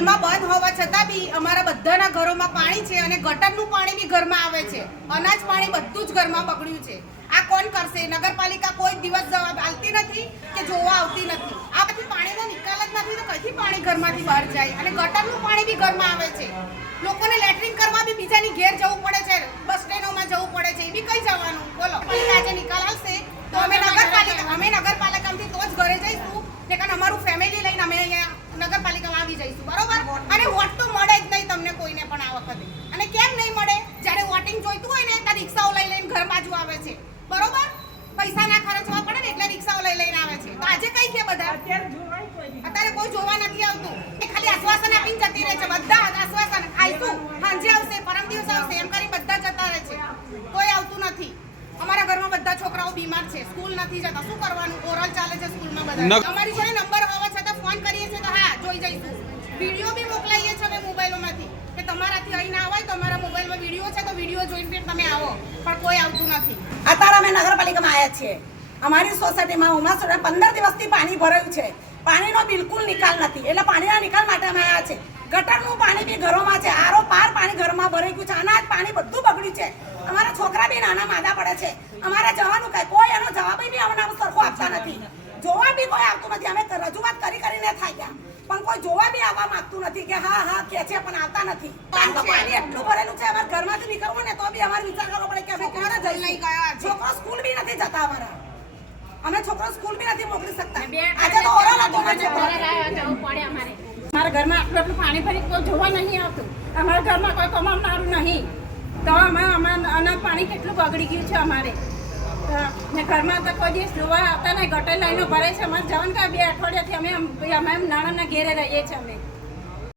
હાલમાં બંધ હોવા છતાં બી અમારા બધાના ઘરોમાં પાણી છે અને ગટરનું પાણી બી ઘરમાં આવે છે. અનાજ પાણી બધું જ ઘરમાં બગડ્યું છે. આ કોણ કરશે? નગરપાલિકા કોઈ દિવસ જવાબ આલતી નથી કે જોવા આવતી નથી. આ પછી પાણીનો નિકાલ જ નથી તો કઈથી પાણી ઘરમાંથી બહાર જાય? અને ગટરનું પાણી બી ઘરમાં આવે છે. લોકોને લેટરિંગ કરવા બી બીજાની ઘેર જવું પડે છે. બસ સ્ટેન્ડોમાં જવું પડે છે. એ બી કઈ જવાનું? બોલો. આજે નિકાલ આવશે. તો અમે નગરપાલિકા અમે નગરપાલિકામાંથી તો જ ઘરે જઈશું. ને કારણ અમારું ફેમિલી લઈને અમે અહીંયા નગરપાલિકામાં આવી જઈશું. બરોબર અને વોટ તો મળે જ નહીં તમને કોઈને પણ આ વખતે અને કેમ નહીં મળે જ્યારે વોટિંગ જોઈતું હોય ને ત્યાં રિક્ષાઓ લઈ લઈને ઘર બાજુ આવે છે. બરોબર? પૈસા ના ખર્ચવા પડે ને એટલે રિક્ષાઓ લઈ લઈને આવે છે. તો આજે કઈ કે બધા? અત્યારે કોઈ જોવા નથી આવતું. એ ખાલી આશ્વાસન આપીને જતી રહે છે. બધા આશ્વાસન. આઈશું સાંજે આવશે પરમ દિવસ આવશે. એમ કરી બધા જતા રહે છે. કોઈ આવતું નથી. અમારા ઘરમાં બધા છોકરાઓ બીમાર છે. સ્કૂલ નથી જતા. શું કરવાનું? ઓરલ ચાલે છે સ્કૂલમાં બધા. અમારી જોડે નંબર હોવા છતાં ફોન કરીએ છીએ તો હા જોઈ જઈશું. વીડિયો બી મોકલાઈએ છીએ અમે મોબાઈલોમાંથી કે તમારાથી અહીં ના હોય તો અમારા વીડિયો છે તો વીડિયો જોઈને તમે આવો. પણ કોઈ આવતું નથી. અત્યારે અમે નગરપાલિકામાં આવ્યા છીએ. અમારી સોસાયટીમાં ઉમાસોડા પંદર દિવસથી પાણી ભરાયું છે. પાણીનો બિલકુલ નિકાલ નથી. એટલે પાણીના નિકાલ માટે અમે આવ્યા છે ગટરનું પાણી બી ઘરોમાં છે. આરો પાર પાણી ઘરમાં ભરાઈ ગયું છે. અનાજ પાણી બધું બગડ્યું છે. અમારા છોકરા બી નાના માદા પડે છે. અમારે જવાનું કઈ. કોઈ એનો જવાબ બી અમને સરખો આપતા નથી. જોવા બી કોઈ આવતું નથી. અમે રજૂઆત કરી કરીને થાય ગયા. પણ કોઈ જોવા નથી કે હા હા કે છે પણ આવતા નથી. પાણી એટલું ભરેલું છે અમારે ઘરમાંથી નીકળવું ને તો બી અમારે વિચાર કરવો પડે કે અમે ક્યારે જઈ નહીં ગયા છોકરો સ્કૂલ બી નથી જતા અમારા. અમે છોકરો સ્કૂલ બી નથી મોકલી શકતા. આજે તો ઓરલ હતો અમારા. છોકરાને. મારા ઘરમાં આટલું આટલું પાણી ભરી કોઈ જોવા નહીં આવતું. અમારા ઘરમાં કોઈ કમાવનારું નહીં. તો અમે અમારા અનાજ પાણી કેટલું બગડી ગયું છે અમારે. ને ઘરમાં તો કોઈ દિવસ જોવા આવતા નહીં. ગટર લાઈનો ભરાય છે. અમારે જવાનું કાંઈ બે અઠવાડિયાથી અમે અમે એમ નાણાંના ઘેરે રહીએ છીએ અમે.